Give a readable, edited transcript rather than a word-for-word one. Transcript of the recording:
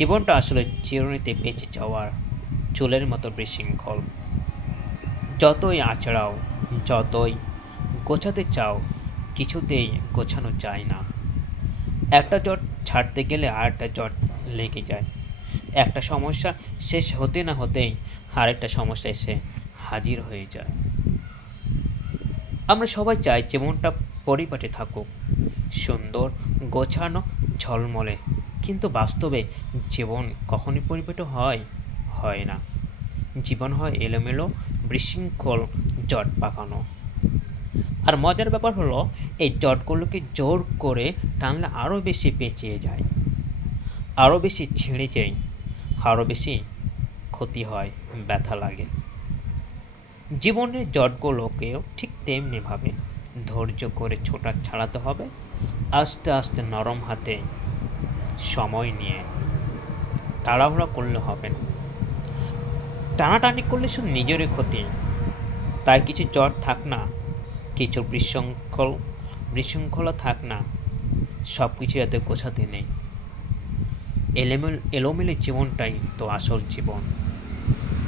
জীবনটা আসলে চিরুনিতে বেঁচে যাওয়ার চুলের মতো বিশৃঙ্খল। যতই আঁচড়াও, যতই গোছাতে চাও, কিছুতেই গোছানো যায় না। একটা জট ছাড়তে গেলে আরেকটা জট লেগে যায়। একটা সমস্যা শেষ হতে না হতেই আরেকটা সমস্যা এসে হাজির হয়ে যায়। আমরা সবাই চাই জীবনটা পরিপাটি থাকুক, সুন্দর, গোছানো, ঝলমলে। কিন্তু বাস্তবে জীবন কখনই পরিপাটি হয়? হয় না। জীবন হয় এলোমেলো, বিশৃঙ্খল, জট পাকানো। আর মজার ব্যাপার হলো, এই জটগুলোকে জোর করে টানলে আরও বেশি পেঁচিয়ে যায়, আরও বেশি ছিঁড়ে যায়, আরও বেশি ক্ষতি হয়, ব্যথা লাগে। জীবনের জটগুলোকেও ঠিক তেমনিভাবে ধৈর্য করে ছোটা ছাড়াতে হবে, আস্তে আস্তে নরম হাতে, সময় নিয়ে। তাড়াহুড়া করলে হবে না। টানাটানি করলে শুধু নিজেরই ক্ষতি। তাই কিছু জট থাক না, কিছু বিশৃঙ্খলা থাক না, সব কিছু এতে গোছাতে নেই। এলোমেলো জীবনটাই তো আসল জীবন।